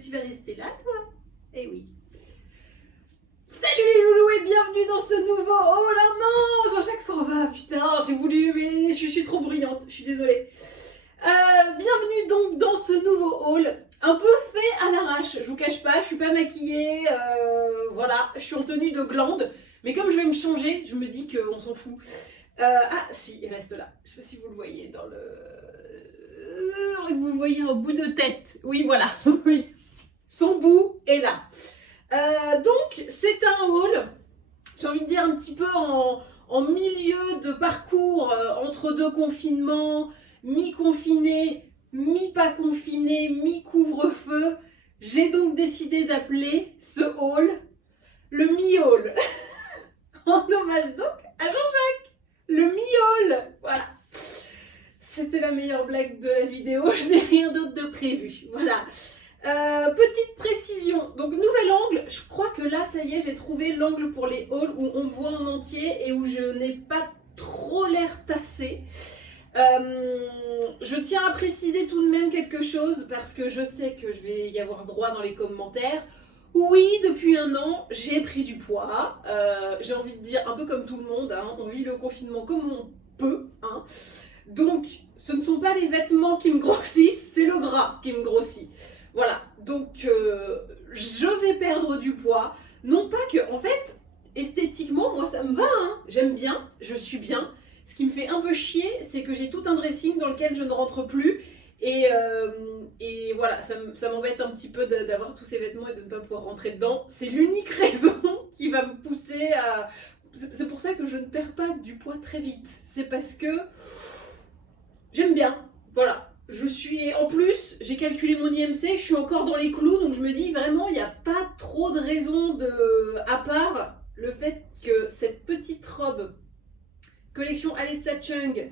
tu vas rester là, toi? Eh oui. Salut les loulous et bienvenue dans ce nouveau... Oh là non, Jean-Jacques s'en va, putain, j'ai voulu, mais je suis trop bruyante, je suis désolée. Bienvenue donc dans ce nouveau haul, un peu fait à l'arrache, je vous cache pas, je suis pas maquillée, voilà, je suis en tenue de glande, mais comme je vais me changer, je me dis qu'on s'en fout. Ah si, il reste là, je sais pas si vous le voyez dans le... Vous le voyez en bout de tête, oui voilà, oui, son bout est là. Donc c'est un haul, j'ai envie de dire un petit peu en milieu de parcours entre deux confinements, mi-confiné, mi-pas confiné, mi-couvre-feu. J'ai donc décidé d'appeler ce haul le mi-haul. En hommage donc à Jean-Jacques, le mi-haul. Voilà. C'était la meilleure blague de la vidéo, je n'ai rien d'autre de prévu. Voilà. Petite précision, donc nouvel angle, je crois que là ça y est j'ai trouvé l'angle pour les hauls où on me voit en entier et où je n'ai pas trop l'air tassé. Je tiens à préciser tout de même quelque chose parce que je sais que je vais y avoir droit dans les commentaires. Oui, depuis un an, j'ai pris du poids, j'ai envie de dire un peu comme tout le monde, hein, on vit le confinement comme on peut, hein. Donc ce ne sont pas les vêtements qui me grossissent, c'est le gras qui me grossit. Voilà, donc je vais perdre du poids. Non pas que, en fait, esthétiquement, moi ça me va, hein. J'aime bien, je suis bien. Ce qui me fait un peu chier, c'est que j'ai tout un dressing dans lequel je ne rentre plus. Et voilà, ça m'embête un petit peu d'avoir tous ces vêtements et de ne pas pouvoir rentrer dedans. C'est l'unique raison qui va me pousser à... C'est pour ça que je ne perds pas du poids très vite. C'est parce que j'aime bien, voilà. Je suis, en plus, j'ai calculé mon IMC, je suis encore dans les clous, donc je me dis vraiment, il n'y a pas trop de raison à part le fait que cette petite robe collection Alexa Chung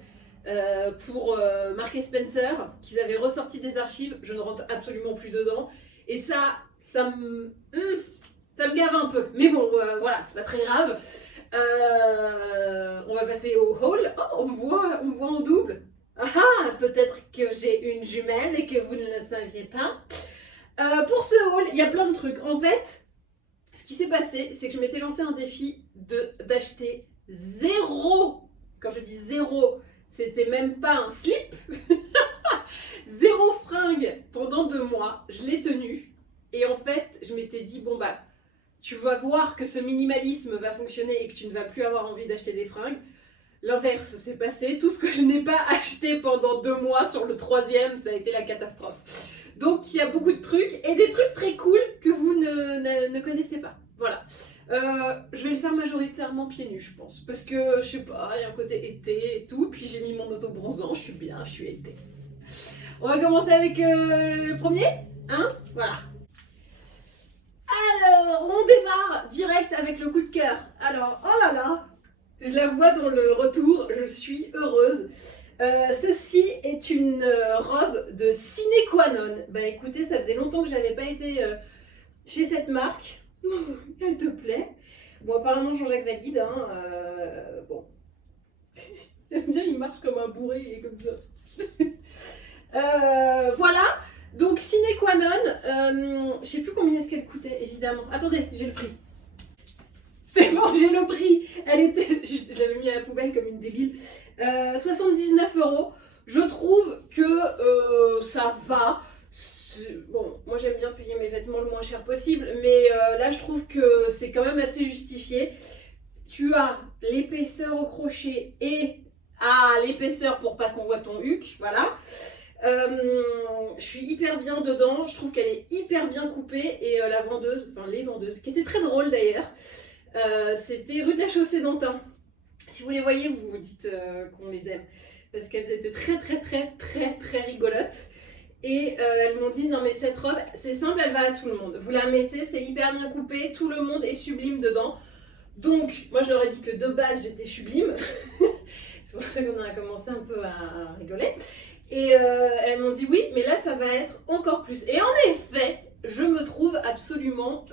pour Marks & Spencer, qu'ils avaient ressorti des archives, je ne rentre absolument plus dedans, et ça me gave un peu, mais bon, voilà, c'est pas très grave. On va passer au haul. Oh, on me voit en double. Ah, peut-être que j'ai une jumelle et que vous ne le saviez pas. Pour ce haul, il y a plein de trucs. En fait, ce qui s'est passé, c'est que je m'étais lancé un défi d'acheter zéro. Quand je dis zéro, c'était même pas un slip. Zéro fringue pendant 2 mois. Je l'ai tenu. Et en fait, je m'étais dit, bon bah, tu vas voir que ce minimalisme va fonctionner et que tu ne vas plus avoir envie d'acheter des fringues. L'inverse s'est passé, tout ce que je n'ai pas acheté pendant 2 mois, sur le 3e, ça a été la catastrophe. Donc il y a beaucoup de trucs, et des trucs très cool que vous ne connaissez pas. Voilà. Je vais le faire majoritairement pieds nus, je pense, parce que, je sais pas, il y a un côté été et tout, puis j'ai mis mon auto-bronzant, je suis bien, je suis été. On va commencer avec le premier, hein. Voilà. Alors, on démarre direct avec le coup de cœur. Alors, oh là là, je la vois dans le retour, je suis heureuse. Ceci est une robe de Sine Qua Non. Bah écoutez, ça faisait longtemps que j'avais pas été chez cette marque. Elle te plaît? Bon, apparemment Jean-Jacques valide, hein. Bon. J'aime bien, il marche comme un bourré et comme ça. Voilà. Donc Sine Qua Non, je sais plus combien est-ce qu'elle coûtait, évidemment. Attendez, j'ai le prix. C'est bon, j'ai le prix. Elle était, je l'avais mis à la poubelle comme une débile. 79 €. Je trouve que ça va. Bon, moi j'aime bien payer mes vêtements le moins cher possible, mais là je trouve que c'est quand même assez justifié. Tu as l'épaisseur au crochet et l'épaisseur pour pas qu'on voit ton huc, voilà. Je suis hyper bien dedans, je trouve qu'elle est hyper bien coupée et la vendeuse, enfin les vendeuses, qui était très drôle d'ailleurs, c'était rue de la Chaussée-d'Antin. Si vous les voyez, vous vous dites qu'on les aime, parce qu'elles étaient très rigolotes. Et elles m'ont dit, non mais cette robe, c'est simple, elle va à tout le monde. Vous la mettez, c'est hyper bien coupé, tout le monde est sublime dedans. Donc, moi je leur ai dit que de base j'étais sublime. C'est pour ça qu'on a commencé un peu à rigoler. Et elles m'ont dit oui, mais là ça va être encore plus. Et en effet, je me trouve absolument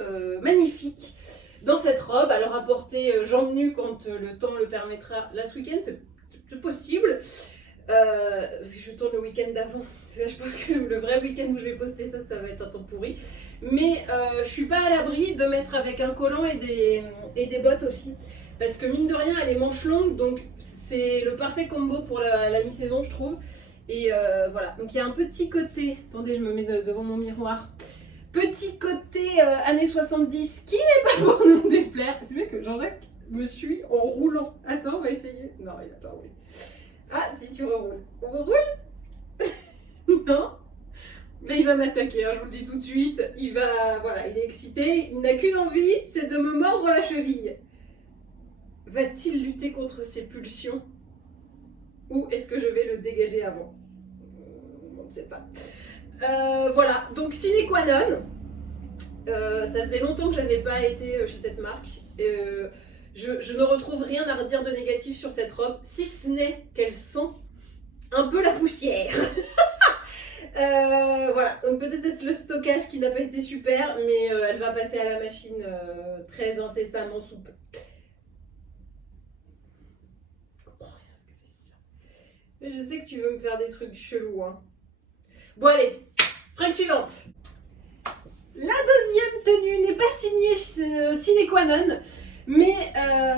magnifique dans cette robe. Alors à porter jambes nues quand le temps le permettra. Là ce week-end, c'est possible. parce que je tourne le week-end d'avant. Là, je pense que le vrai week-end où je vais poster ça, ça va être un temps pourri. Mais je suis pas à l'abri de mettre avec un collant et des bottes aussi. Parce que mine de rien, elle est manche longue, donc c'est le parfait combo pour la mi-saison, je trouve. Et voilà, donc il y a un petit côté, attendez, je me mets devant mon miroir. Petit côté années 70 qui n'est pas pour nous déplaire. C'est vrai que Jean-Jacques me suit en roulant. Attends, on va essayer. Non, il a pas roulé. Ah, si tu reroules. On reroule? Non. Mais il va m'attaquer, hein, je vous le dis tout de suite. Il va, voilà, il est excité. Il n'a qu'une envie, c'est de me mordre la cheville. Va-t-il lutter contre ses pulsions? Ou est-ce que je vais le dégager avant? On ne sait pas. Voilà, donc sine qua non. Ça faisait longtemps que j'avais pas été chez cette marque. Je ne retrouve rien à redire de négatif sur cette robe, si ce n'est qu'elle sent un peu la poussière. Voilà, donc peut-être le stockage qui n'a pas été super, mais elle va passer à la machine très incessamment sous peu. Je comprends rien à ce que fait ça. Mais je sais que tu veux me faire des trucs chelous, hein. Bon allez, fringue suivante. La deuxième tenue n'est pas signée sine qua non, mais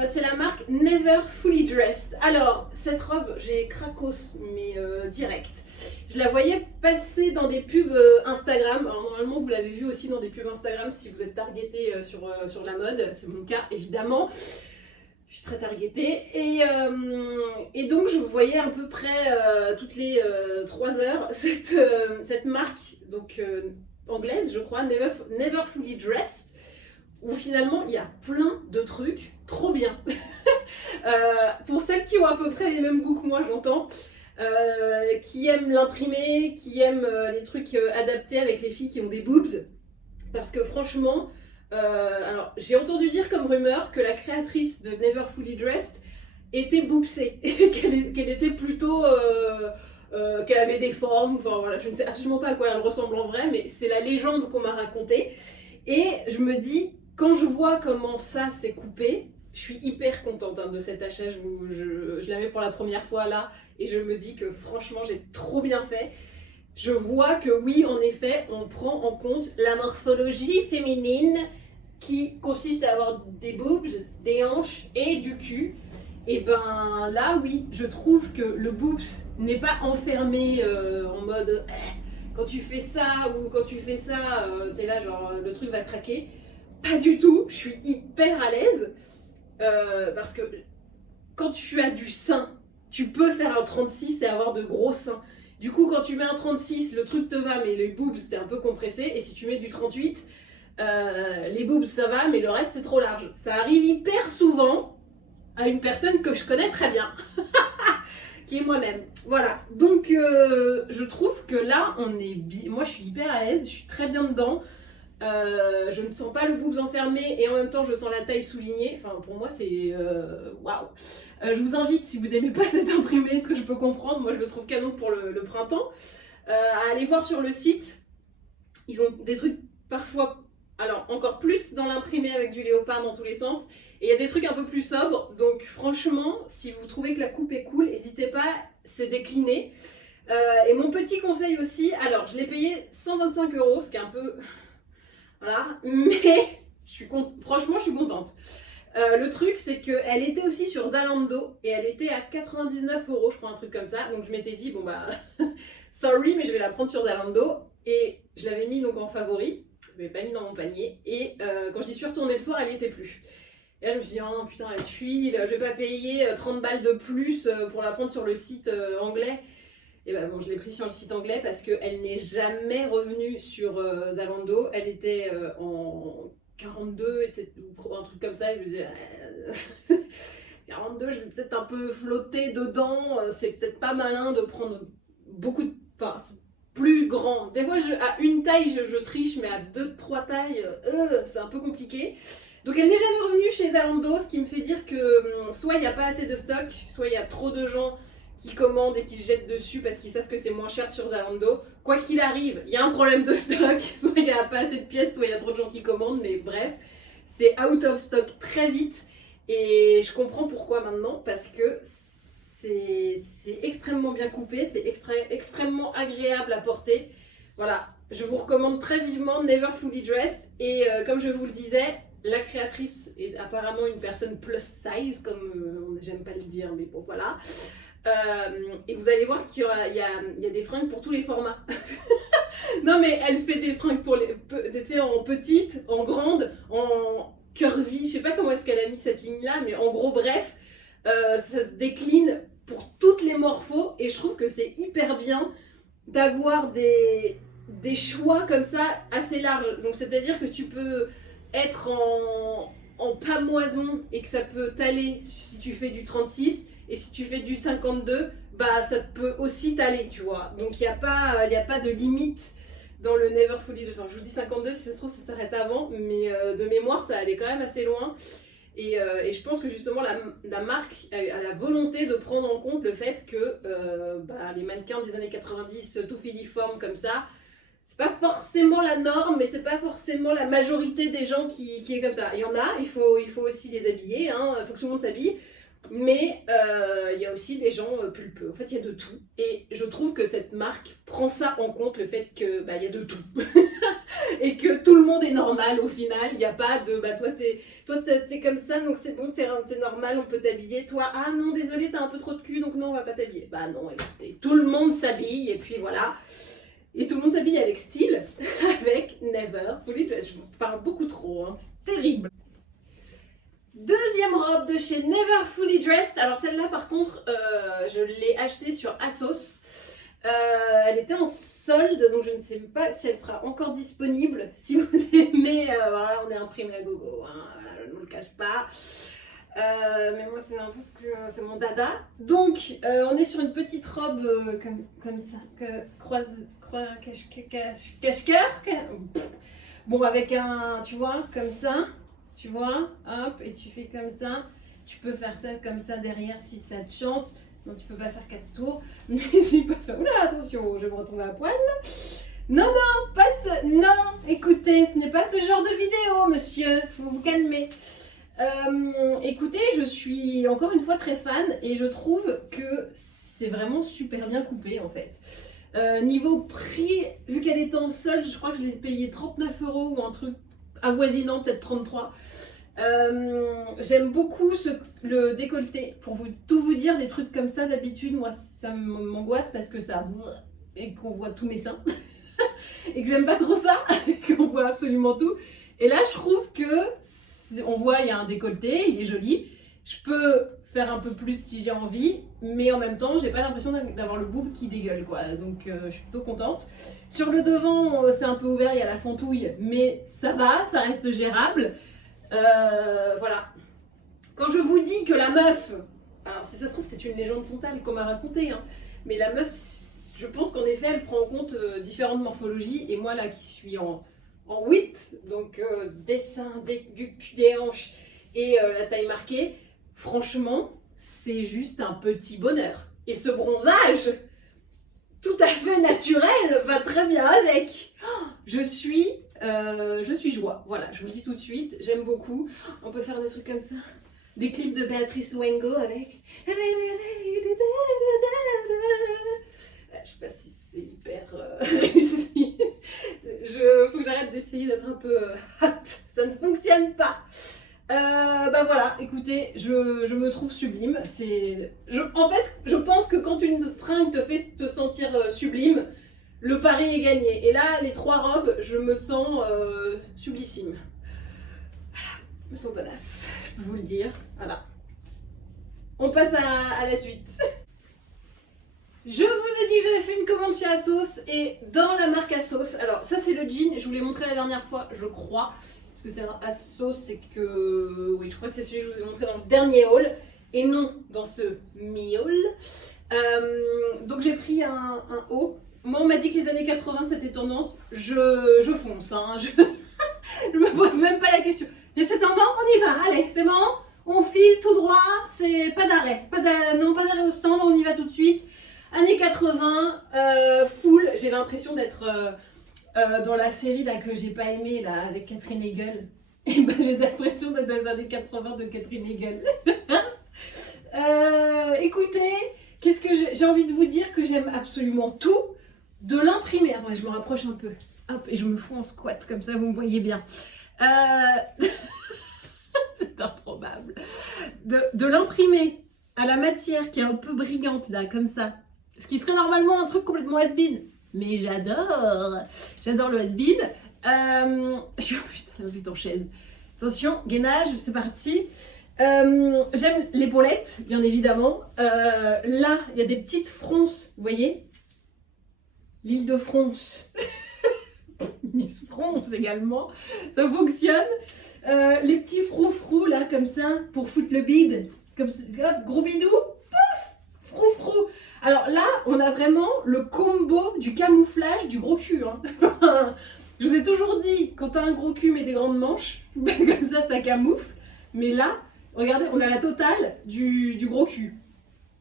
c'est la marque Never Fully Dressed. Alors, cette robe, j'ai cracos, mais direct. Je la voyais passer dans des pubs Instagram. Alors, normalement, vous l'avez vu aussi dans des pubs Instagram si vous êtes targeté sur la mode. C'est mon cas, évidemment. Je suis très targetée. Et donc, je voyais à peu près toutes les 3 heures cette marque, donc anglaise, je crois, Never Fully Dressed, où finalement il y a plein de trucs trop bien. Pour celles qui ont à peu près les mêmes goûts que moi, j'entends, qui aiment l'imprimer, qui aiment les trucs adaptés avec les filles qui ont des boobs, parce que franchement, alors j'ai entendu dire comme rumeur que la créatrice de Never Fully Dressed était boobsée, qu'elle était plutôt qu'elle avait des formes, enfin voilà, je ne sais absolument pas à quoi elle ressemble en vrai, mais c'est la légende qu'on m'a racontée. Et je me dis, quand je vois comment ça s'est coupé, je suis hyper contente de cet achat, je la mets pour la première fois là, et je me dis que franchement j'ai trop bien fait. Je vois que oui, en effet, on prend en compte la morphologie féminine qui consiste à avoir des boobs, des hanches et du cul. Et ben là, oui, je trouve que le boobs n'est pas enfermé en mode quand tu fais ça ou quand tu fais ça, t'es là genre le truc va craquer. Pas du tout, je suis hyper à l'aise parce que quand tu as du sein, tu peux faire un 36 et avoir de gros seins. Du coup, quand tu mets un 36, le truc te va, mais les boobs, t'es un peu compressé. Et si tu mets du 38, les boobs, ça va, mais le reste, c'est trop large. Ça arrive hyper souvent à une personne que je connais très bien, qui est moi-même. Voilà, donc je trouve que là, moi, je suis hyper à l'aise, je suis très bien dedans. Je ne sens pas le boobs enfermé et en même temps je sens la taille soulignée. Enfin pour moi c'est waouh. Je vous invite, si vous n'aimez pas cet imprimé, ce que je peux comprendre, moi je le trouve canon pour le printemps, à aller voir sur le site. Ils ont des trucs parfois, alors encore plus dans l'imprimé avec du léopard dans tous les sens, et il y a des trucs un peu plus sobres. Donc franchement, si vous trouvez que la coupe est cool, n'hésitez pas, c'est décliné. Et mon petit conseil aussi, alors je l'ai payé 125 €, ce qui est un peu... Voilà, mais franchement, je suis contente. Le truc, c'est qu'elle était aussi sur Zalando et elle était à 99 €, je crois, un truc comme ça. Donc je m'étais dit, bon bah, sorry, mais je vais la prendre sur Zalando. Et je l'avais mis donc en favori, je l'avais pas mis dans mon panier. Et quand j'y suis retournée le soir, elle n'y était plus. Et là, je me suis dit, oh non, putain, la tuile, je vais pas payer 30 balles de plus pour la prendre sur le site anglais. Et ben bon, je l'ai pris sur le site anglais parce qu'elle n'est jamais revenue sur Zalando. Elle était en 42, etc., ou un truc comme ça. Je me disais, 42, je vais peut-être un peu flotter dedans. C'est peut-être pas malin de prendre beaucoup de... Enfin, c'est plus grand. Des fois, à une taille, je triche, mais à 2-3 tailles, c'est un peu compliqué. Donc elle n'est jamais revenue chez Zalando, ce qui me fait dire que soit il n'y a pas assez de stock, soit il y a trop de gens qui commandent et qui se jettent dessus parce qu'ils savent que c'est moins cher sur Zalando. Quoi qu'il arrive, il y a un problème de stock, soit il n'y a pas assez de pièces, soit il y a trop de gens qui commandent, mais bref, c'est out of stock très vite et je comprends pourquoi maintenant, parce que c'est extrêmement bien coupé, c'est extrêmement agréable à porter. Voilà, je vous recommande très vivement Never Fully Dressed. Et comme je vous le disais, la créatrice est apparemment une personne plus size, comme j'aime pas le dire, mais bon voilà. Et vous allez voir qu'il y a des fringues pour tous les formats. Non mais elle fait des fringues pour en petite, en grande, en curvy, je sais pas comment est-ce qu'elle a mis cette ligne là, mais en gros bref, ça se décline pour toutes les morphos et je trouve que c'est hyper bien d'avoir des choix comme ça assez larges. Donc c'est-à-dire que tu peux être en pamoison et que ça peut t'aller si tu fais du 36 et si tu fais du 52, bah ça peut aussi t'aller, tu vois. Donc il n'y a pas de limite dans le Never Fully Dressed. Je vous dis 52, si ça se trouve ça s'arrête avant, mais de mémoire ça allait quand même assez loin. Et je pense que justement la marque a la volonté de prendre en compte le fait que les mannequins des années 90 tout filiformes comme ça, c'est pas forcément la norme, mais c'est pas forcément la majorité des gens qui est comme ça. Il y en a, il faut aussi les habiller, il faut que tout le monde s'habille. Mais il y a aussi des gens pulpeux. En fait, il y a de tout. Et je trouve que cette marque prend ça en compte, le fait que il y a de tout. Et que tout le monde est normal au final. Il n'y a pas de toi t'es comme ça, donc c'est bon, t'es normal, on peut t'habiller. Toi, ah non, désolé, t'as un peu trop de cul, donc non, on va pas t'habiller. Bah non, écoutez, tout le monde s'habille, et puis voilà. Et tout le monde s'habille avec style, avec Never Fully Dressed. Je parle beaucoup trop, c'est terrible. Deuxième robe de chez Never Fully Dressed. Alors celle-là par contre, je l'ai achetée sur ASOS. Elle était en solde, donc je ne sais pas si elle sera encore disponible. Si vous aimez, voilà, on est imprimé à gogo, je ne vous le cache pas. Mais moi c'est un peu c'est mon dada. Donc on est sur une petite robe comme ça, cache-cœur. Bon, avec un, tu vois, comme ça. Tu vois, hop, et tu fais comme ça. Tu peux faire ça comme ça derrière si ça te chante. Non, tu peux pas faire 4 tours. Mais tu peux faire... Oula, attention, je vais me retrouver à poil. Non, non, écoutez, ce n'est pas ce genre de vidéo, monsieur. Faut vous calmer. Écoutez, je suis encore une fois très fan et je trouve que c'est vraiment super bien coupé en fait. Niveau prix, vu qu'elle était en solde, je crois que je l'ai payé 39 € ou un truc avoisinant, peut-être 33. J'aime beaucoup le décolleté. Pour tout vous dire, les trucs comme ça, d'habitude, moi, ça m'angoisse parce que ça... et qu'on voit tous mes seins. Et que j'aime pas trop ça, qu'on voit absolument tout. Et là, je trouve que, on voit, il y a un décolleté, il est joli. Je peux faire un peu plus si j'ai envie, mais en même temps, j'ai pas l'impression d'avoir le boob qui dégueule, quoi. Donc, je suis plutôt contente. Sur le devant, c'est un peu ouvert, il y a la fantouille, mais ça va, ça reste gérable. Voilà. Quand je vous dis que la meuf, alors si ça se trouve, c'est une légende totale qu'on m'a racontée, mais la meuf, je pense qu'en effet, elle prend en compte différentes morphologies, et moi, là, qui suis en 8, donc des seins, des hanches et la taille marquée, franchement, c'est juste un petit bonheur. Et ce bronzage, tout à fait naturel, va très bien avec. Je suis joie. Voilà, je vous le dis tout de suite, j'aime beaucoup. On peut faire des trucs comme ça. Des clips de Béatrice Luengo avec... Je sais pas si c'est hyper réussi. Faut que j'arrête d'essayer d'être un peu hot. Ça ne fonctionne pas. Voilà, écoutez, je me trouve sublime. En fait, je pense que quand une fringue te fait te sentir sublime, le pari est gagné. Et là, les 3 robes, je me sens sublissime. Voilà, je me sens bonasse, je peux vous le dire. Voilà. On passe à la suite. Je vous ai dit que j'avais fait une commande chez ASOS et dans la marque ASOS, alors ça c'est le jean, je vous l'ai montré la dernière fois, je crois. Parce que c'est un ASOS, c'est que... Oui, je crois que c'est celui que je vous ai montré dans le dernier haul et non dans ce mi-haul. Donc j'ai pris un haut. Moi, on m'a dit que les années 80 c'était tendance. Je fonce, je me pose même pas la question. Et c'est tendance, on y va, allez, c'est bon. On file tout droit, c'est pas d'arrêt. Pas d'arrêt au stand, on y va tout de suite. Années 80, full, j'ai l'impression d'être dans la série là, que j'ai pas aimée là, avec Catherine Hegel. Et j'ai l'impression d'être dans les années 80 de Catherine Hegel. Écoutez, qu'est-ce que j'ai envie de vous dire que j'aime absolument tout. De l'imprimer. Attendez, je me rapproche un peu. Hop, et je me fous en squat, comme ça vous me voyez bien. C'est improbable. De l'imprimer à la matière qui est un peu brillante, là, comme ça. Ce qui serait normalement un truc complètement has-been. Mais j'adore. J'adore le has-been. Je suis vite en chaise. Attention, gainage, c'est parti. J'aime l'épaulette, bien évidemment. Là, il y a des petites fronces, vous voyez? L'île de France. Miss France également. Ça fonctionne. Les petits froufrous, là, comme ça, pour foutre le bide. Comme ça, hop, gros bidou. Pouf, froufrou. Alors là, on a vraiment le combo du camouflage du gros cul. Hein. Je vous ai toujours dit, quand t'as un gros cul mais des grandes manches, comme ça camoufle. Mais là, regardez, on a la totale du gros cul.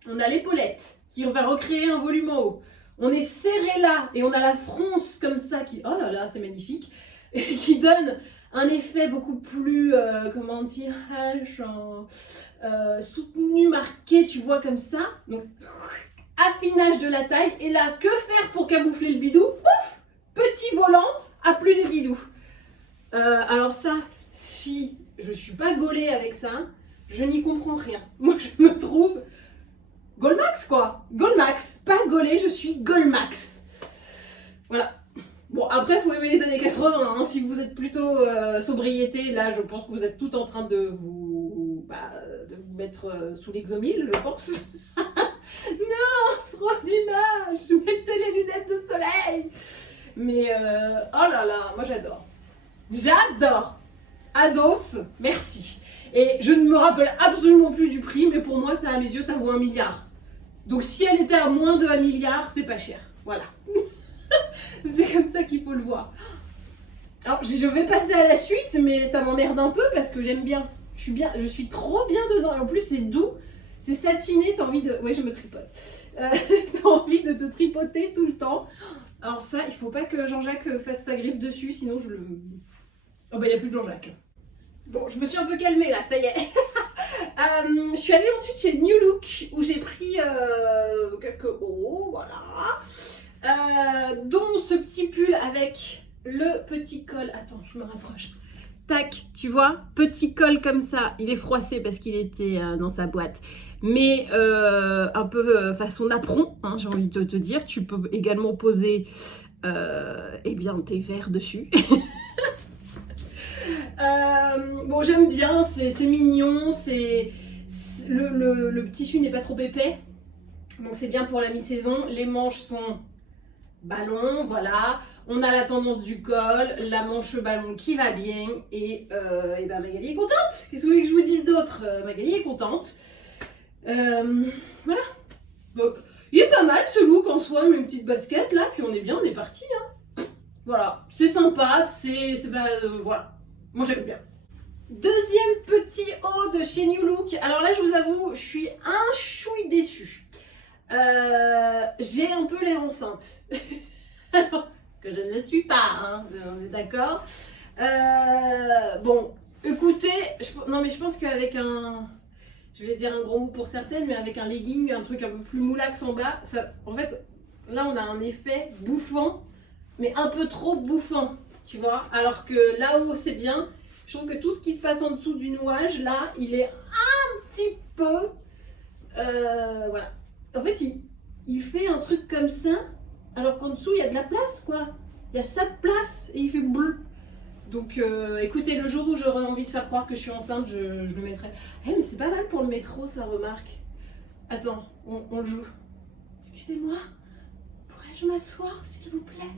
On a l'épaulette qui va recréer un volume en haut. On est serré là et on a la fronce comme ça qui, oh là là, c'est magnifique, et qui donne un effet beaucoup plus, comment dire, genre, soutenu, marqué, tu vois, comme ça. Donc, affinage de la taille. Et là, que faire pour camoufler le bidou? Ouf, petit volant, à plus les bidous. Alors ça, si je suis pas gaulée avec ça, je n'y comprends rien. Moi, je me trouve Goldmax, quoi. Goldmax. Pas gaulée, je suis Goldmax. Voilà. Bon, après, il faut aimer les années 80. Hein. Si vous êtes plutôt sobriété, là, je pense que vous êtes tout en train de vous mettre sous l'exomile, je pense. Non, trop d'image. Mettez les lunettes de soleil. Mais, oh là là, moi j'adore. J'adore. Azos, merci. Et je ne me rappelle absolument plus du prix, mais pour moi, ça, à mes yeux, ça vaut 1 milliard. Donc si elle était à moins de 1 milliard, c'est pas cher. Voilà. C'est comme ça qu'il faut le voir. Alors, je vais passer à la suite, mais ça m'emmerde un peu parce que j'aime bien. Je suis trop bien dedans. Et en plus, c'est doux, c'est satiné, t'as envie de... Ouais, je me tripote. T'as envie de te tripoter tout le temps. Alors ça, il faut pas que Jean-Jacques fasse sa griffe dessus, sinon je le... Oh bah, il n'y a plus de Jean-Jacques. Bon, je me suis un peu calmée là, ça y est. Je suis allée ensuite chez New Look, où j'ai pris quelques hauts, voilà. Dont ce petit pull avec le petit col. Attends, je me rapproche. Tac, tu vois, petit col comme ça. Il est froissé parce qu'il était dans sa boîte. Mais un peu façon napperon, hein, j'ai envie de te dire. Tu peux également poser eh bien, tes verres dessus. Bon, j'aime bien, c'est mignon, le tissu n'est pas trop épais. Donc c'est bien pour la mi-saison. Les manches sont ballon, voilà. On a la tendance du col, la manche ballon qui va bien. Et ben Magali est contente. Qu'est-ce que vous voulez que je vous dise d'autre? Magali est contente. Voilà. Bon, il est pas mal ce look en soi, une petite basket là, puis on est bien, on est parti. Hein. Voilà, c'est sympa, c'est pas... voilà, moi j'aime bien. Deuxième petit haut de chez New Look. Alors là, je vous avoue, je suis un chouille déçue. J'ai un peu l'air enceinte. Alors que je ne le suis pas, hein, on est d'accord. Bon, écoutez, non mais je pense qu'avec un... Je vais dire un gros mot pour certaines, mais avec un legging, un truc un peu plus moulax en bas, ça, en fait, là on a un effet bouffant, mais un peu trop bouffant, tu vois. Alors que là-haut c'est bien, je trouve que tout ce qui se passe en dessous du nouage, là, il est un petit peu... voilà. En fait, il fait un truc comme ça, alors qu'en dessous il y a de la place, quoi. Il y a ça de place, et il fait bleu. Donc écoutez, le jour où j'aurai envie de faire croire que je suis enceinte, je le mettrai. Eh mais c'est pas mal pour le métro, ça, remarque. Attends, on le joue. Excusez-moi, pourrais-je m'asseoir, s'il vous plaît?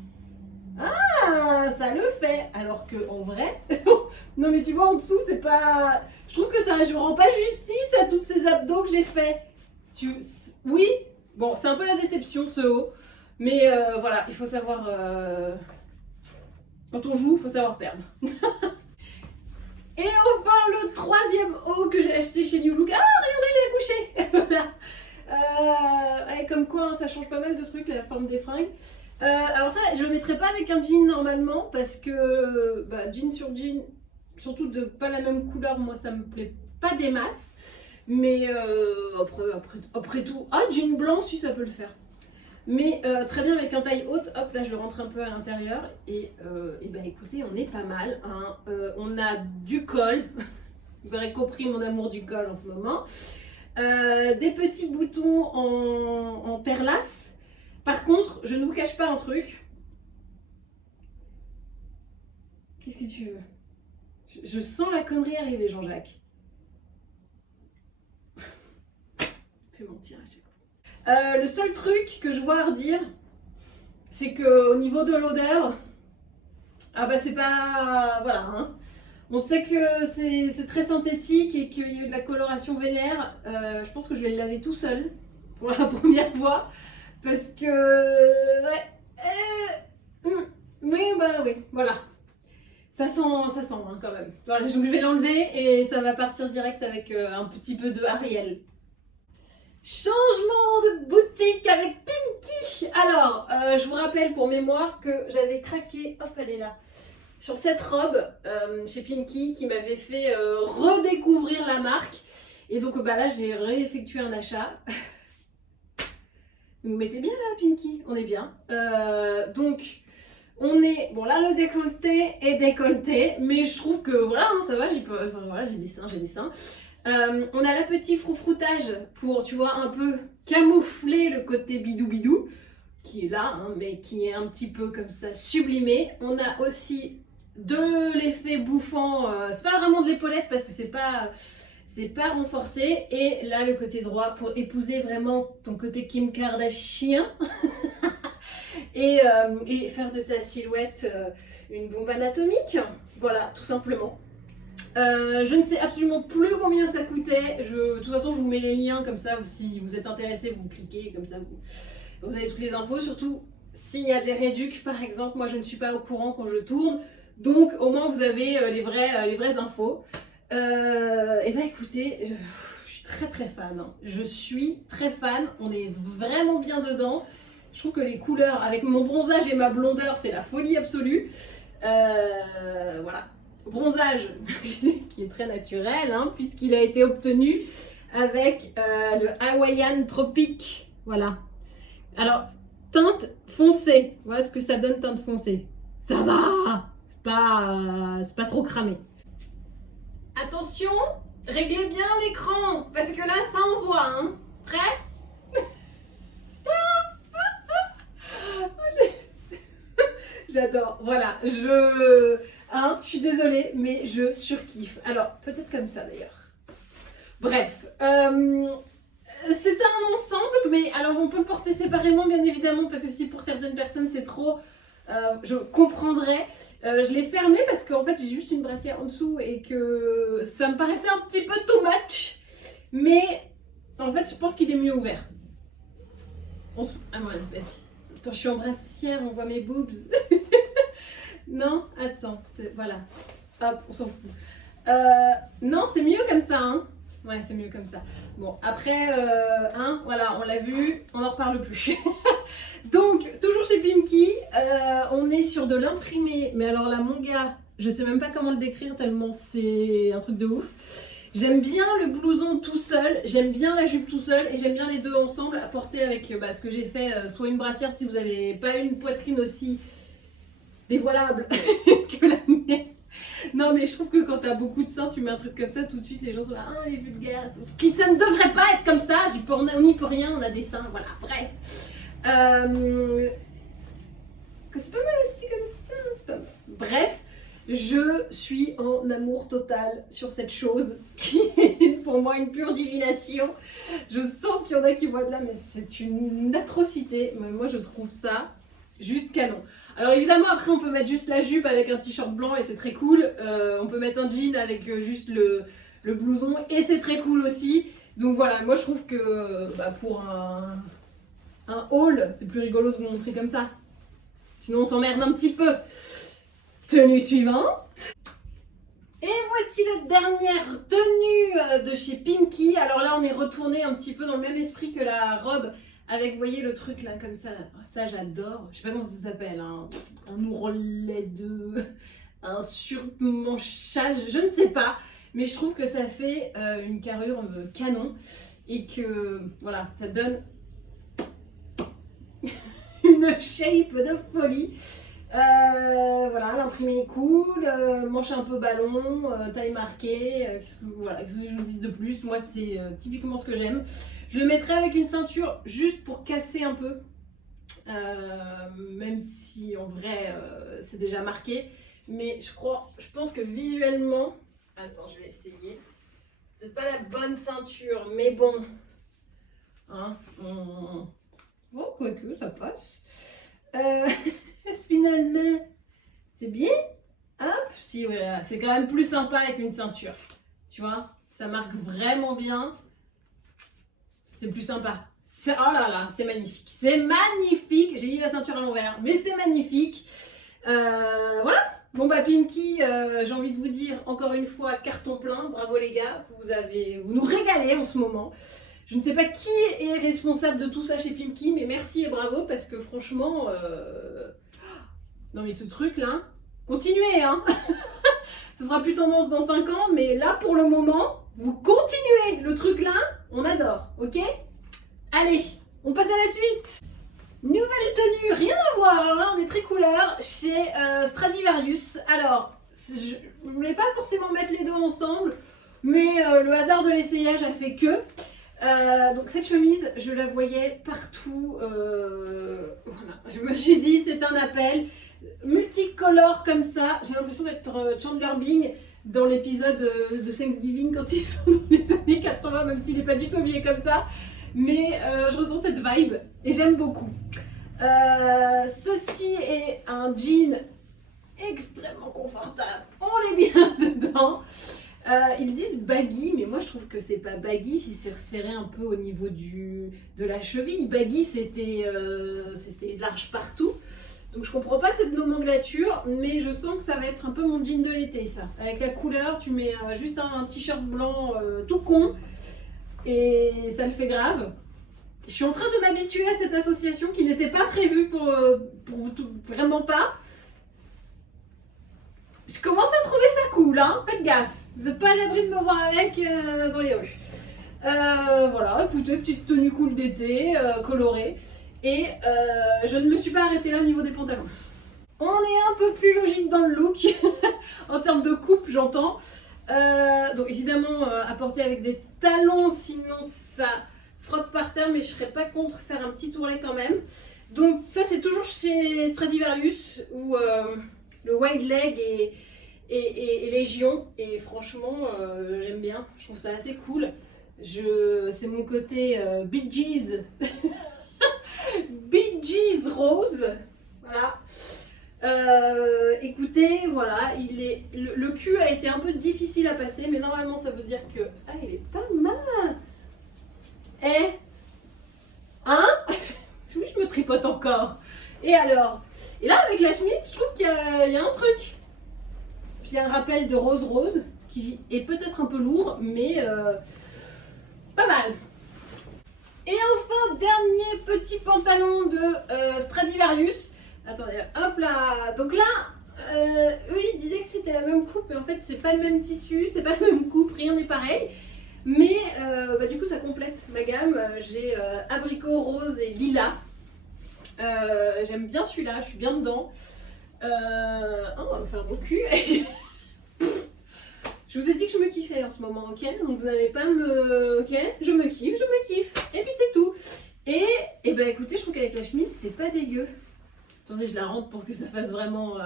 Ah, ça le fait. Alors que en vrai, non mais tu vois, en dessous, c'est pas... Je trouve que ça, je rends pas justice à tous ces abdos que j'ai fait. Oui, bon, c'est un peu la déception, ce haut. Mais voilà, il faut savoir... Quand on joue, il faut savoir perdre. Et enfin, le troisième haut que j'ai acheté chez New Look. Ah, regardez, j'ai accouché. Voilà. Ouais, comme quoi, hein, ça change pas mal de trucs, la forme des fringues. Alors ça, je le mettrais pas avec un jean normalement, parce que jean sur jean, surtout de pas la même couleur, moi ça me plaît pas des masses. Mais après tout, ah, jean blanc si ça peut le faire. Mais très bien avec un taille haute, hop là je le rentre un peu à l'intérieur et ben écoutez on est pas mal, hein. On a du col, vous aurez compris mon amour du col en ce moment, des petits boutons en perlace. Par contre je ne vous cache pas un truc, qu'est-ce que tu veux, je sens la connerie arriver Jean-Jacques. Fais mentir à chaque fois. Le seul truc que je vois à redire, c'est qu'au niveau de l'odeur, ah bah c'est pas... Voilà, hein. On sait que c'est très synthétique et qu'il y a eu de la coloration vénère. Je pense que je vais le laver tout seul pour la première fois. Parce que... Ouais. Oui, bah oui, voilà. Ça sent hein, quand même. Voilà, donc je vais l'enlever et ça va partir direct avec un petit peu de Ariel. Changement de boutique avec Pimkie. Alors, je vous rappelle pour mémoire que j'avais craqué, hop elle est là, sur cette robe chez Pimkie qui m'avait fait redécouvrir la marque. Et donc bah là j'ai réeffectué un achat. Vous mettez bien là Pimkie, on est bien. Donc on est, bon là le décolleté est décolleté, mais je trouve que voilà hein, ça va, enfin, voilà, j'ai des seins. On a la petite froufroutage pour, tu vois, un peu camoufler le côté bidou-bidou, qui est là, hein, mais qui est un petit peu comme ça sublimé. On a aussi de l'effet bouffant, c'est pas vraiment de l'épaulette parce que c'est pas renforcé. Et là, le côté droit pour épouser vraiment ton côté Kim Kardashian et faire de ta silhouette une bombe anatomique. Voilà, tout simplement. Je ne sais absolument plus combien ça coûtait. De toute façon, je vous mets les liens comme ça. Si vous êtes intéressé, vous cliquez comme ça. Vous avez toutes les infos. Surtout s'il y a des réducs, par exemple. Moi, je ne suis pas au courant quand je tourne. Donc, au moins, vous avez les vraies infos. Et ben, écoutez, je suis très très fan. Hein. Je suis très fan. On est vraiment bien dedans. Je trouve que les couleurs, avec mon bronzage et ma blondeur, c'est la folie absolue. Voilà. Bronzage qui est très naturel hein, puisqu'il a été obtenu avec le Hawaiian Tropic. Voilà. Alors, teinte foncée. Voilà ce que ça donne, teinte foncée. Ça va. C'est pas trop cramé. Attention, réglez bien l'écran parce que là, ça envoie. Hein. Prêt? J'adore. Voilà. Je suis désolée, mais je surkiffe. Alors, peut-être comme ça d'ailleurs. Bref, c'est un ensemble, mais alors on peut le porter séparément, bien évidemment, parce que si pour certaines personnes c'est trop, je comprendrais. Je l'ai fermé parce qu'en fait j'ai juste une brassière en dessous et que ça me paraissait un petit peu too much. Mais en fait, je pense qu'il est mieux ouvert. Ah ouais, vas-y. Attends, je suis en brassière, on voit mes boobs. Non, attends, voilà. Hop, on s'en fout. Non, c'est mieux comme ça, hein. Ouais, c'est mieux comme ça. Bon, après, hein, voilà, on l'a vu, on n'en reparle plus. Donc, toujours chez Pimkie, on est sur de l'imprimé. Mais alors là, mon gars, je sais même pas comment le décrire tellement c'est un truc de ouf. J'aime bien le blouson tout seul, j'aime bien la jupe tout seul et j'aime bien les deux ensemble à porter avec ce que j'ai fait, soit une brassière si vous n'avez pas une poitrine aussi dévoilable que la mienne. Non mais je trouve que quand t'as beaucoup de seins, tu mets un truc comme ça, tout de suite les gens sont là, ah elle est vulgaire, tout. Ça ne devrait pas être comme ça, on n'y peut rien, on a des seins, voilà, bref. Que c'est pas mal aussi comme ça, c'est pas mal. Bref, je suis en amour total sur cette chose qui est pour moi une pure divination. Je sens qu'il y en a qui voient de là, mais c'est une atrocité. Mais moi je trouve ça juste canon. Alors évidemment après on peut mettre juste la jupe avec un t-shirt blanc et c'est très cool. On peut mettre un jean avec juste le blouson et c'est très cool aussi. Donc voilà, moi je trouve que pour un haul, c'est plus rigolo de vous montrer comme ça. Sinon on s'emmerde un petit peu. Tenue suivante. Et voici la dernière tenue de chez Pimkie. Alors là on est retourné un petit peu dans le même esprit que la robe. Avec, vous voyez le truc là, comme ça j'adore. Je sais pas comment ça s'appelle, hein. Un ourlet de... un surmanchage, je ne sais pas. mais je trouve que ça fait une carrure canon et que voilà, ça donne une shape de folie. Voilà, l'imprimé est cool, manche un peu ballon, taille marquée, voilà, qu'est-ce que je vous dise de plus, moi c'est typiquement ce que j'aime. Je le mettrai avec une ceinture juste pour casser un peu, même si en vrai c'est déjà marqué, mais je pense que visuellement, attends je vais essayer, c'est pas la bonne ceinture, mais bon, hein, bon quoique ça passe. Finalement, c'est bien. Hop, si, voilà, c'est quand même plus sympa avec une ceinture. Tu vois, ça marque vraiment bien. C'est plus sympa. Oh là là, c'est magnifique. C'est magnifique. J'ai mis la ceinture à l'envers, mais c'est magnifique. Voilà. Bon bah Pimkie, j'ai envie de vous dire encore une fois carton plein. Bravo les gars, vous nous régalez en ce moment. Je ne sais pas qui est responsable de tout ça chez Pimkie, mais merci et bravo parce que franchement, non mais ce truc là, continuez hein. Ce sera plus tendance dans 5 ans, mais là pour le moment, vous continuez le truc là, on adore, ok? Allez, on passe à la suite. Nouvelle tenue, rien à voir, alors là on est très couleur chez Stradivarius. Alors, je ne voulais pas forcément mettre les deux ensemble, mais le hasard de l'essayage a fait que. Donc cette chemise, je la voyais partout, voilà. Je me suis dit c'est un appel, multicolore comme ça, j'ai l'impression d'être Chandler Bing dans l'épisode de Thanksgiving quand ils sont dans les années 80, même s'il n'est pas du tout habillé comme ça, mais je ressens cette vibe et j'aime beaucoup. Ceci est un jean extrêmement confortable, on est bien dedans. Ils disent baggy, mais moi je trouve que c'est pas baggy si c'est resserré un peu au niveau de la cheville. Baggy c'était large partout. Donc je comprends pas cette nomenclature, mais je sens que ça va être un peu mon jean de l'été ça. Avec la couleur, tu mets juste un t-shirt blanc tout con et ça le fait grave. Je suis en train de m'habituer à cette association qui n'était pas prévue pour vous tout, vraiment pas. Je commence à trouver ça cool, hein, faites gaffe. Vous n'êtes pas à l'abri de me voir avec dans les rues. Voilà, écoutez, petite tenue cool d'été, colorée. Et je ne me suis pas arrêtée là au niveau des pantalons. On est un peu plus logique dans le look, en termes de coupe, j'entends. Donc évidemment, à porter avec des talons, sinon ça frotte par terre, mais je ne serais pas contre faire un petit tourlet quand même. Donc ça, c'est toujours chez Stradivarius, où le wide leg et légion, et franchement j'aime bien, je trouve ça assez cool. C'est mon côté Bee Gees Bee Gees rose, voilà. Écoutez, voilà, le cul a été un peu difficile à passer, mais normalement ça veut dire que il est pas mal. Hein? Oui, je me tripote encore. Et alors? Et là avec la chemise, je trouve qu'il y a un truc. Puis il y a un rappel de rose qui est peut-être un peu lourd, mais pas mal. Et enfin, dernier petit pantalon de Stradivarius. Attendez, hop là. Donc là, eux ils disaient que c'était la même coupe, mais en fait c'est pas le même tissu, c'est pas la même coupe, rien n'est pareil. Mais du coup ça complète ma gamme. J'ai abricot, rose et lilas. J'aime bien celui-là, je suis bien dedans. On va me faire mon cul. Je vous ai dit que je me kiffais en ce moment, ok? Donc vous n'allez pas me... Ok? Je me kiffe. Et puis c'est tout. Et ben écoutez, je trouve qu'avec la chemise, c'est pas dégueu. Attendez, je la rentre pour que ça fasse vraiment...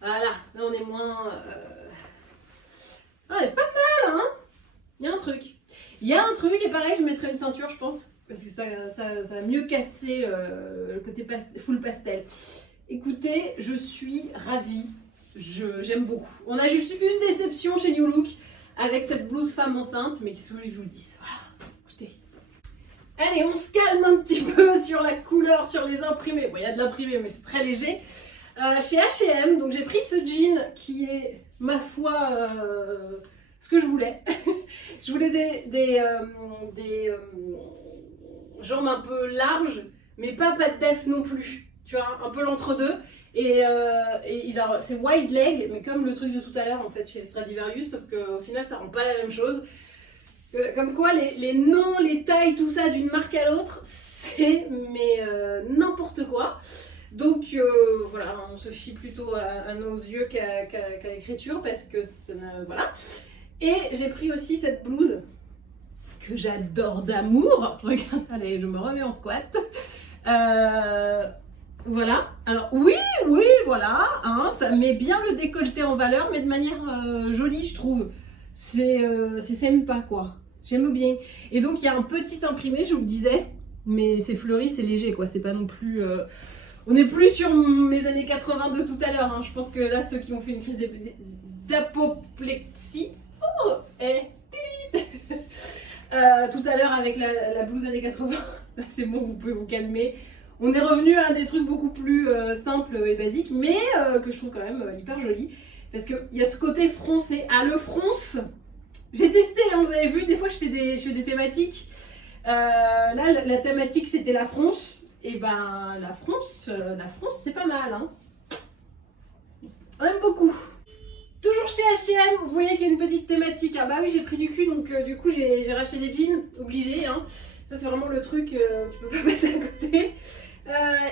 Voilà, là on est moins... elle est pas mal, hein? Il y a un truc. Et pareil, je mettrai une ceinture, je pense. Parce que ça va mieux casser le côté full pastel. Écoutez, je suis ravie. J'aime beaucoup. On a juste une déception chez New Look avec cette blouse femme enceinte, mais qu'est-ce que je vous dis? Voilà, écoutez. Allez, on se calme un petit peu sur la couleur, sur les imprimés. Bon, il y a de l'imprimé, mais c'est très léger. Chez H&M, donc j'ai pris ce jean qui est, ma foi, ce que je voulais. Je voulais des jambes un peu larges, mais pas de def non plus. Tu vois, un peu l'entre-deux. C'est wide leg, mais comme le truc de tout à l'heure en fait chez Stradivarius, sauf qu'au final ça rend pas la même chose. Comme quoi les noms, les tailles, tout ça d'une marque à l'autre, c'est n'importe quoi. Donc voilà, on se fie plutôt à nos yeux qu'à l'écriture parce que voilà. Et j'ai pris aussi cette blouse que j'adore d'amour. Regarde, allez, je me remets en squat. Voilà. Alors oui, voilà. Hein, ça met bien le décolleté en valeur, mais de manière jolie, je trouve. C'est sympa, quoi. J'aime bien. Et donc, il y a un petit imprimé, je vous le disais, mais c'est fleuri, c'est léger, quoi. C'est pas non plus... On n'est plus sur mes années 80 de tout à l'heure. Hein. Je pense que là, ceux qui ont fait une crise d'apoplexie... Oh, tout à l'heure avec la blouse années 80, c'est bon, vous pouvez vous calmer. On est revenu à des trucs beaucoup plus simples et basiques, mais que je trouve quand même hyper joli. Parce qu'il y a ce côté froncé. Ah, le fronce, j'ai testé, hein, vous avez vu, des fois je fais des thématiques. Là, la thématique c'était la fronce. Et ben, la fronce c'est pas mal. Hein. On aime beaucoup. Toujours chez H&M, vous voyez qu'il y a une petite thématique. Ah bah oui, j'ai pris du cul, donc du coup j'ai racheté des jeans, obligé. Hein. Ça c'est vraiment le truc, tu peux pas passer à côté.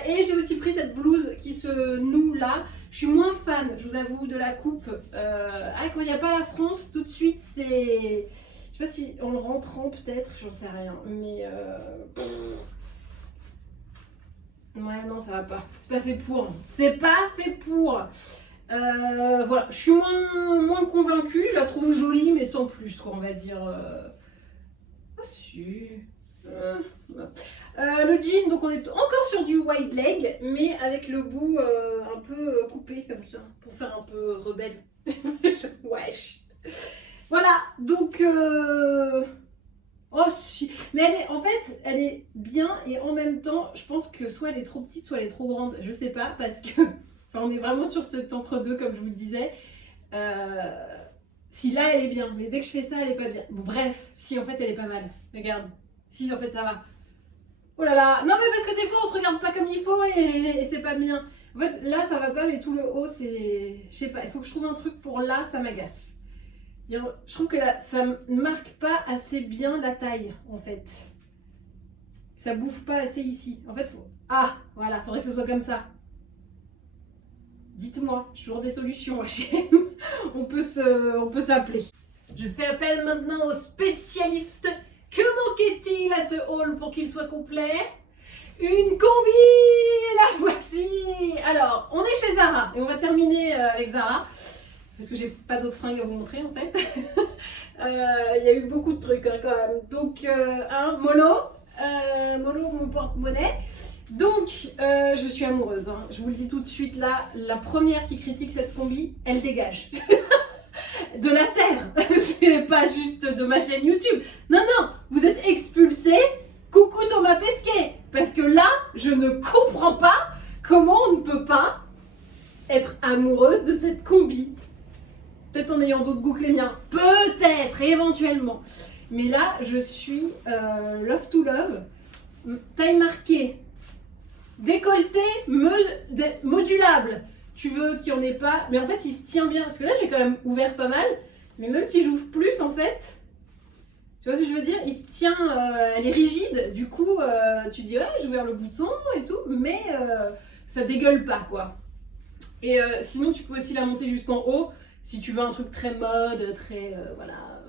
Et j'ai aussi pris cette blouse qui se noue là. Je suis moins fan, je vous avoue, de la coupe. Quand il n'y a pas la France, tout de suite c'est... Je sais pas si en le rentrant peut-être, j'en sais rien. Mais... Ouais, non, ça va pas. C'est pas fait pour. C'est pas fait pour. Voilà, je suis moins convaincue, je la trouve jolie, mais sans plus, quoi, on va dire. Ah si. Le jean, donc on est encore sur du wide leg, mais avec le bout un peu coupé comme ça, pour faire un peu rebelle. Wesh. Voilà, donc... Oh si, mais en fait, elle est bien et en même temps, je pense que soit elle est trop petite, soit elle est trop grande, je sais pas, parce que... Enfin, on est vraiment sur cet entre-deux, comme je vous le disais. Si là, elle est bien, mais dès que je fais ça, elle est pas bien. Bon, bref, si en fait, elle est pas mal. Regarde. Si en fait, ça va. Oh là là. Non, mais parce que des fois, on se regarde pas comme il faut et c'est pas bien. En fait, là, ça va pas, mais tout le haut, c'est... Je sais pas, il faut que je trouve un truc pour là, ça m'agace. Je trouve que là, ça ne marque pas assez bien la taille, en fait. Ça bouffe pas assez ici. En fait, faut... Ah, voilà, faudrait que ce soit comme ça. Dites-moi, j'ai toujours des solutions, H&M. on peut s'appeler. Je fais appel maintenant aux spécialistes. Que manquait-il à ce haul pour qu'il soit complet? Une combi. La voici. Alors, on est chez Zara et on va terminer avec Zara parce que j'ai pas d'autres fringues à vous montrer en fait. Il y a eu beaucoup de trucs hein, quand même. Donc, Molo, mon porte-monnaie. Donc, je suis amoureuse, hein. Je vous le dis tout de suite là, la première qui critique cette combi, elle dégage. De la terre, c'est pas juste de ma chaîne YouTube. Non, vous êtes expulsés, coucou Thomas Pesquet. Parce que là, je ne comprends pas comment on ne peut pas être amoureuse de cette combi. Peut-être en ayant d'autres goûts que les miens, peut-être, éventuellement. Mais là, je suis love to love, taille marquée. Décolleté, modulable. Tu veux qu'il n'y en ait pas, mais en fait il se tient bien. Parce que là j'ai quand même ouvert pas mal, mais même si j'ouvre plus en fait, tu vois ce que je veux dire, il se tient, elle est rigide. Du coup, tu dis ouais j'ai ouvert le bouton et tout, mais ça dégueule pas quoi. Et sinon tu peux aussi la monter jusqu'en haut si tu veux un truc très mode, très voilà,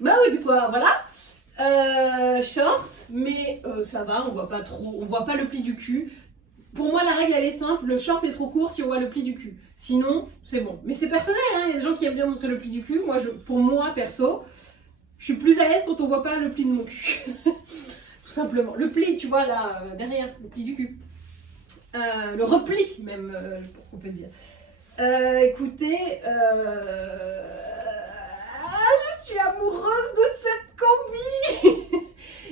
mode quoi, voilà. Short, mais ça va, on voit pas trop, on voit pas le pli du cul. Pour moi, la règle elle est simple, le short est trop court si on voit le pli du cul. Sinon, c'est bon. Mais c'est personnel, hein, il y a des gens qui aiment bien montrer le pli du cul. Moi, pour moi, perso, je suis plus à l'aise quand on voit pas le pli de mon cul. Tout simplement. Le pli, tu vois, là, derrière, le pli du cul. Le repli, même, je pense qu'on peut dire. Écoutez, je suis amoureuse de cette combi.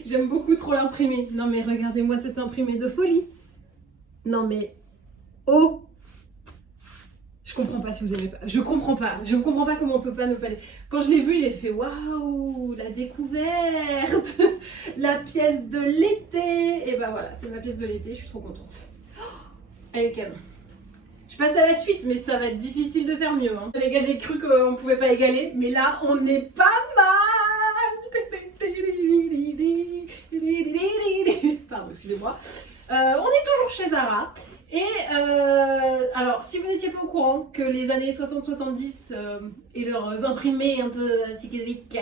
J'aime beaucoup trop l'imprimer. Non mais regardez-moi cet imprimé de folie. Non mais... Oh, je comprends pas si vous aimez pas. Je comprends pas comment on peut pas ne pas les... Quand je l'ai vu, j'ai fait waouh, la découverte. La pièce de l'été. Et ben voilà, c'est ma pièce de l'été, je suis trop contente. Elle est canon. Je passe à la suite, mais ça va être difficile de faire mieux. Hein. Les gars, j'ai cru qu'on pouvait pas égaler, mais là, on est pas mal. Pardon, excusez-moi. On est toujours chez Zara. Et alors, si vous n'étiez pas au courant que les années 60-70 et leurs imprimés un peu psychédéliques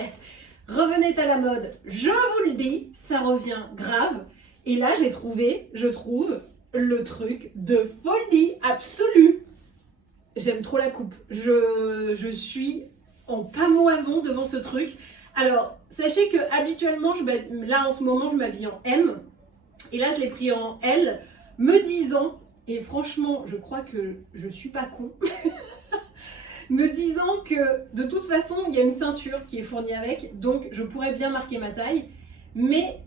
revenaient à la mode, je vous le dis, ça revient grave. Et là, j'ai trouvé, je trouve, le truc de folie absolue. J'aime trop la coupe. Je suis en pamoison devant ce truc. Alors, sachez que habituellement, là en ce moment, je m'habille en M. Et là, je l'ai pris en L, me disant, et franchement, je crois que je suis pas con, me disant que de toute façon, il y a une ceinture qui est fournie avec, donc je pourrais bien marquer ma taille, mais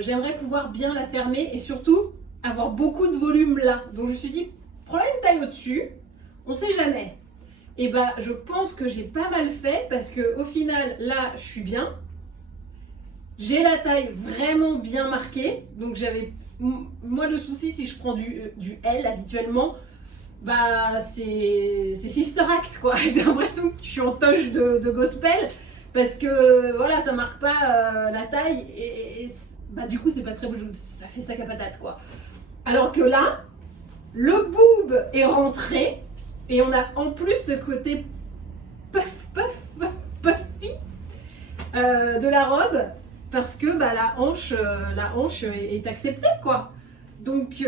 j'aimerais pouvoir bien la fermer et surtout avoir beaucoup de volume là. Donc je me suis dit, prends une taille au-dessus, on sait jamais. Et bah, je pense que j'ai pas mal fait parce que au final, là, je suis bien. J'ai la taille vraiment bien marquée, donc moi le souci si je prends du L habituellement, bah c'est Sister Act quoi, j'ai l'impression que je suis en toche de gospel, parce que voilà ça marque pas la taille, et bah du coup c'est pas très beau, ça fait sac à patate quoi. Alors que là, le boob est rentré, et on a en plus ce côté puffy de la robe, parce que bah, la hanche est acceptée quoi. Donc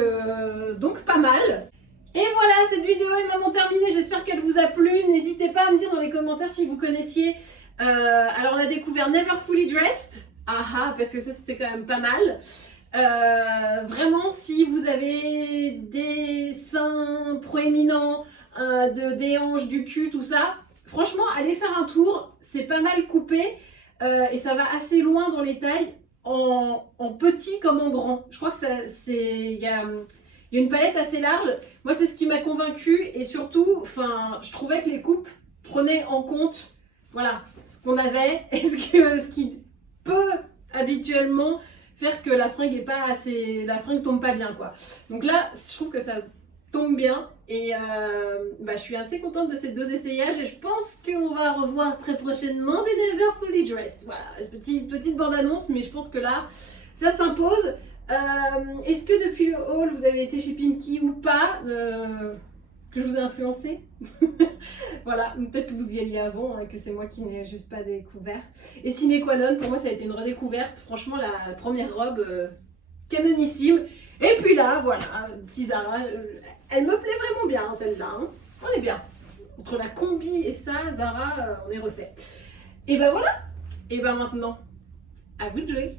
pas mal. Et voilà, cette vidéo est maintenant terminée, j'espère qu'elle vous a plu. N'hésitez pas à me dire dans les commentaires si vous connaissiez. Alors on a découvert Never Fully Dressed, parce que ça c'était quand même pas mal. Vraiment, si vous avez des seins proéminents, des hanches, du cul, tout ça, franchement allez faire un tour, c'est pas mal coupé. Et ça va assez loin dans les tailles, en petit comme en grand. Je crois que il y a une palette assez large. Moi, c'est ce qui m'a convaincue, et surtout, je trouvais que les coupes prenaient en compte, voilà, ce qu'on avait et ce qui peut habituellement faire que la fringue tombe pas bien, quoi. Donc là, je trouve que ça tombe bien, et je suis assez contente de ces deux essayages, et je pense qu'on va revoir très prochainement des Never Fully Dressed. Voilà, petite bande-annonce, mais je pense que là, ça s'impose. Est-ce que depuis le haul, vous avez été chez Pimkie ou pas? Est-ce que je vous ai influencé? Voilà, peut-être que vous y alliez avant, et que c'est moi qui n'ai juste pas découvert. Et sine qua non, pour moi, ça a été une redécouverte. Franchement, la première robe, canonissime. Et puis là, voilà, petit Zara, elle me plaît vraiment bien celle-là, hein. On est bien. Entre la combi et ça, Zara, on est refait. Et ben voilà. Et ben maintenant, à vous de jouer.